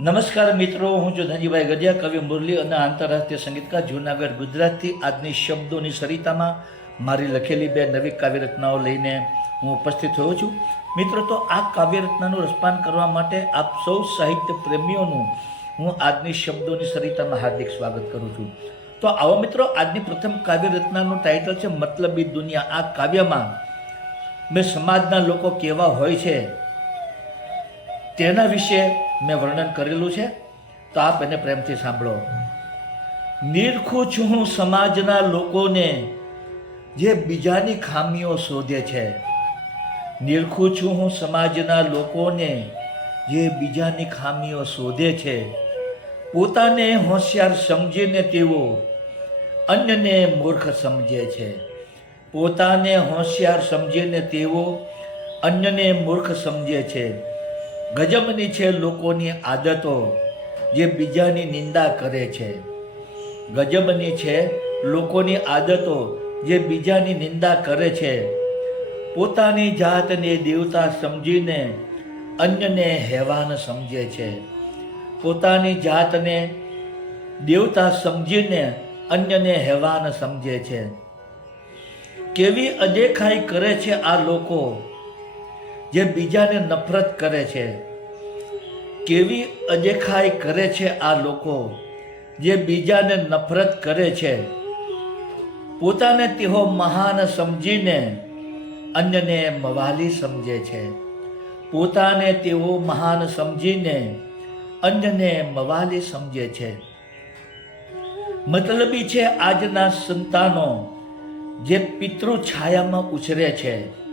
નમસ્કાર મિત્રો, હું છું ધનજીભાઈ ગઢિયા, કવિ મુરલી અને આંતરરાષ્ટ્રીય સંગીતકાર જૂનાગઢ ગુજરાતથી. આજની શબ્દોની સરિતામાં મારી લખેલી બે નવી કાવ્યરચનાઓ લઈને હું ઉપસ્થિત થયો છું. મિત્રો, તો આ કાવ્યરચનાનું રસપાન કરવા માટે આપ સૌ સાહિત્ય પ્રેમીઓનું હું આજની શબ્દોની સરિતામાં હાર્દિક સ્વાગત કરું છું. તો આવો મિત્રો, આજની પ્રથમ કાવ્યરચનાનું ટાઇટલ છે મતલબી દુનિયા. આ કાવ્યમાં મેં સમાજના લોકો કેવા હોય છે તેના વિશે મેં વર્ણન કરેલું છે, તો આપ એને પ્રેમથી સાંભળો. નિરખું છું હું સમાજના લોકોને જે બીજાની ખામીઓ શોધે છે. નિરખું છું હું સમાજના લોકોને જે બીજાની ખામીઓ શોધે છે. પોતાને હોશિયાર સમજીને તેઓ અન્યને મૂર્ખ સમજે છે. પોતાને હોશિયાર સમજીને તેઓ અન્યને મૂર્ખ સમજે છે. ગજબની છે લોકોની આદતો જે બીજાની નિંદા કરે છે. ગજબની છે લોકોની આદતો જે બીજાની નિંદા કરે છે. પોતાની જાતને દેવતા સમજીને અન્યને હેવાન સમજે છે. પોતાની જાતને દેવતા સમજીને અન્યને હેવાન સમજે છે. કેવી અદેખાઈ કરે છે આ લોકો જે બીજાને નફરત કરે છે. કેવી અદેખાઈ કરે છે આ લોકો જે બીજાને નફરત કરે છે. પોતાને તેઓ મહાન સમજીને અન્યને મવાલી સમજે છે. પોતાને તેઓ મહાન સમજીને અન્યને મવાલી સમજે છે. મતલબી છે આજના સંતાનો જે પિતૃ છાયામાં ઉછરે છે.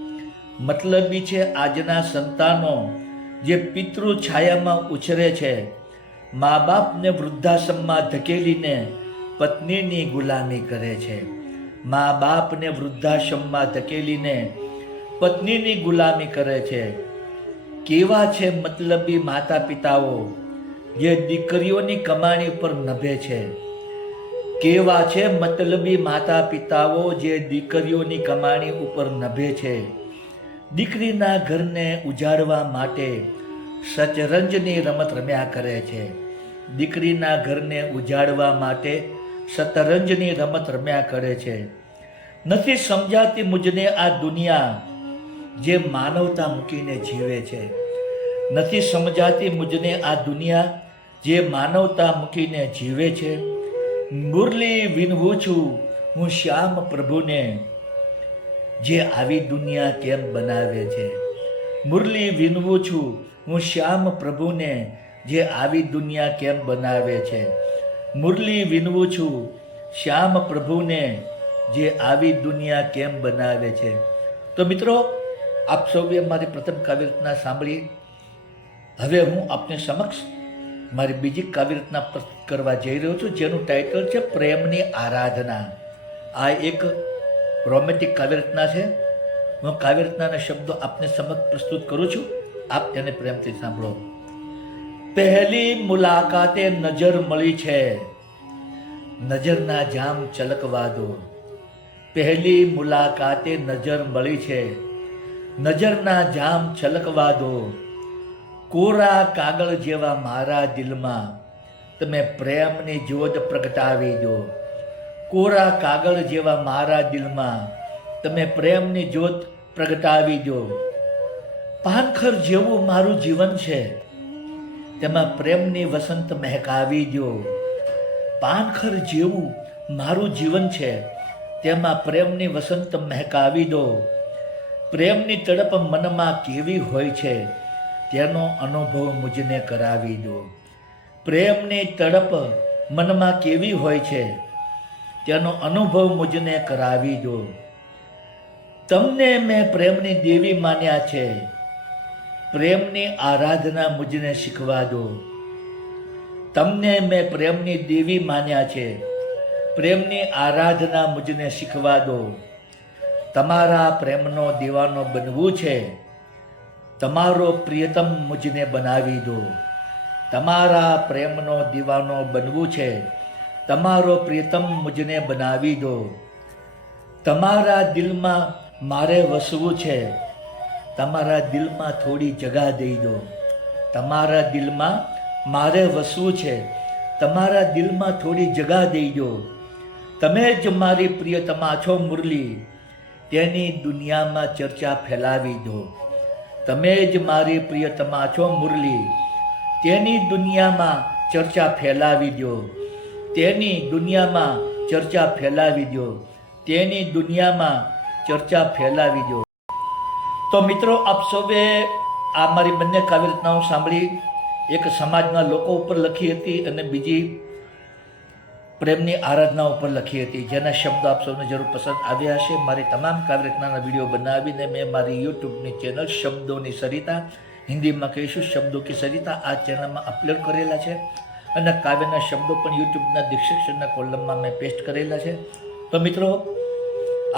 મતલબી છે આજના સંતાનો જે પિતૃ છાયામાં ઉછરે છે. મા બાપને વૃદ્ધાશ્રમમાં ધકેલીને પત્નીની ગુલામી કરે છે. મા બાપને વૃદ્ધાશ્રમમાં ધકેલીને પત્નીની ગુલામી કરે છે. કેવા છે મતલબી માતા પિતાઓ જે દીકરીઓની કમાણી પર નભે છે. કેવા છે મતલબી માતા પિતાઓ જે દીકરીઓની કમાણી ઉપર નભે છે. દીકરીના ઘરને ઉજાડવા માટે શતરંજની રમત રમ્યા કરે છે. દીકરીના ઘરને ઉજાડવા માટે શતરંજની રમત રમ્યા કરે છે. નથી સમજાતી મુજને આ દુનિયા જે માનવતા મૂકીને જીવે છે. નથી સમજાતી મુજને આ દુનિયા જે માનવતા મૂકીને જીવે છે. મુરલી વિનવું છું હું શ્યામ પ્રભુને જે આવી દુનિયા કેમ બનાવે છે. મુરલી વિનવું છું હું શ્યામ પ્રભુને જે આવી દુનિયા કેમ બનાવે છે. મુરલી વિનવું છું શ્યામ પ્રભુને જે આવી દુનિયા કેમ બનાવે છે. તો મિત્રો, આપ સૌએ મારી પ્રથમ કાવ્યરચના સાંભળી. હવે હું આપની સમક્ષ મારી બીજી કાવ્યરચના પ્રસ્તુત કરવા જઈ રહ્યો છું, જેનું ટાઇટલ છે પ્રેમની આરાધના. આ એક રોમેન્ટિક કાવ્યરચના છે. હું કાવ્યરચનાના શબ્દો આપને સમક્ષ પ્રસ્તુત કરું છું, આપ તેને પ્રેમથી સાંભળો. પહેલી મુલાકાતે નજર મળી છે, નજરના જામ ચલકવા દો. પહેલી મુલાકાતે નજર મળી છે, નજરના જામ છલકવા દો. કોરા કાગળ જેવા મારા દિલમાં તમે પ્રેમની જ્યોત પ્રગટાવી દો. કોરા કાગળ જેવા મારા દિલમાં તમે પ્રેમની જ્યોત પ્રગટાવી દો. પાનખર જેવું મારું જીવન છે, તેમાં પ્રેમની વસંત મહેકાવી દો. પાનખર જેવું મારું જીવન છે, તેમાં પ્રેમની વસંત મહેકાવી દો. પ્રેમની તડપ મનમાં કેવી હોય છે, તેનો અનુભવ મુજને કરાવી દો. પ્રેમની તડપ મનમાં કેવી હોય છે, તેનો અનુભવ મુજને કરાવી દો. તમને મેં પ્રેમની દેવી માન્યા છે, પ્રેમની આરાધના મુજને શીખવા દો. તમને મેં પ્રેમની દેવી માન્યા છે, પ્રેમની આરાધના મુજને શીખવા દો. તમારા પ્રેમનો દીવાનો બનવું છે, તમારો પ્રિયતમ મુજને બનાવી દો. તમારા પ્રેમનો દીવાનો બનવું છે, તમારો પ્રિયતમ મુજને બનાવી દો. તમારા દિલમાં મારે વસવું છે, તમારા દિલમાં થોડી જગા દઈ દો. તમારા દિલમાં મારે વસવું છે, તમારા દિલમાં થોડી જગા દેજો. તમે જ મારી પ્રિયતમા છો મુરલી, તેની દુનિયામાં ચર્ચા ફેલાવી દો. તમે જ મારી પ્રિયતમા છો મુરલી, તેની દુનિયામાં ચર્ચા ફેલાવી દો. તેની દુનિયામાં ચર્ચા ફેલાવી દો. તેની દુનિયામાં ચર્ચા ફેલાવી દો. તો મિત્રો, આપ સૌએ આ મારી બંને કાવ્ય રચનાઓ સાંભળી. એક સમાજના લોકો ઉપર લખી હતી અને બીજી પ્રેમની આરાધના ઉપર લખી હતી, જેના શબ્દો આપ સૌને જરૂર પસંદ આવ્યા હશે. મારી તમામ કાવ્ય રચનાના વિડીયો બનાવીને મેં મારી યુટ્યુબની ચેનલ શબ્દોની સરિતા, હિન્દીમાં કહીશું શબ્દો કી સરિતા, આ ચેનલમાં અપલોડ કરેલા છે અને કાવ્યના શબ્દો પણ યુટ્યુબના ડિસ્ક્રિપ્શનના કોલમમાં મેં પેસ્ટ કરેલા છે. તો મિત્રો,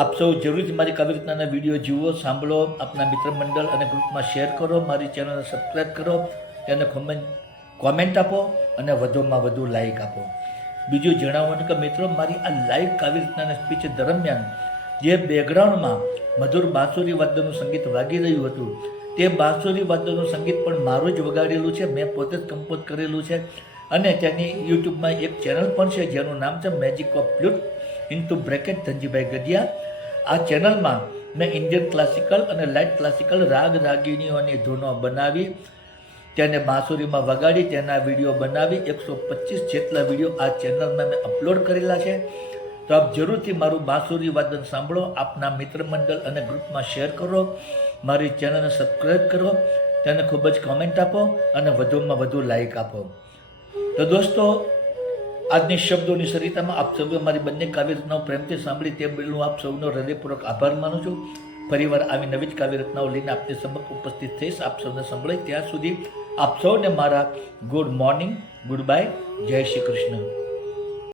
આપ સૌ જરૂરથી મારી કાવ્ય રચનાના વિડીયો જુઓ, સાંભળો, આપના મિત્ર મંડળ અને ગ્રુપમાં શેર કરો, મારી ચેનલને સબસ્ક્રાઈબ કરો, તેને કોમેન્ટ આપો અને વધુમાં વધુ લાઈક આપો. બીજું જણાવવાનું કે મિત્રો, મારી આ લાઈવ કાવ્ય રચનાના સ્પીચ દરમિયાન જે બેકગ્રાઉન્ડમાં મધુર બાંસુરી વાદ્યનું સંગીત વાગી રહ્યું હતું, તે બાંસુરી વાદ્યનું સંગીત પણ મારું જ વગાડેલું છે, મેં પોતે જ કમ્પોઝ કરેલું છે અને તેની યુટ્યુબમાં એક ચેનલ પણ છે જેનું નામ છે magic of flute into bracket Dhanjibhai Gadhiya. આ ચેનલમાં મેં ઇન્ડિયન ક્લાસિકલ અને લાઇટ ક્લાસિકલ રાગ રાગીણીઓની ધૂનો બનાવી, તેને બાંસુરીમાં વગાડી, તેના વિડીયો બનાવી 125 જેટલા વિડીયો આ ચેનલમાં મેં અપલોડ કરેલા છે. તો આપ જરૂરથી મારું બાંસુરી વાદન સાંભળો, આપના મિત્ર મંડળ અને ગ્રુપમાં શેર કરો, મારી ચેનલને સબસ્ક્રાઈબ કરો, તેને ખૂબ જ કોમેન્ટ આપો અને વધુમાં વધુ લાઈક આપો. તો દોસ્તો, આજની શબ્દોની સરિતામાં આપ સૌએ મારી બંને કાવ્ય રચનાઓ પ્રેમથી સાંભળી તે બદલ હું આપ સૌનો હૃદયપૂર્વક આભાર માનું છું. ફરીવાર આવી નવી જ કાવ્ય રચનાઓ લઈને આપની સમક્ષ ઉપસ્થિત થઈશ. આપ સૌને સંભળાય ત્યાં સુધી આપ સૌને મારા ગુડ મોર્નિંગ, ગુડ બાય, જય શ્રી કૃષ્ણ.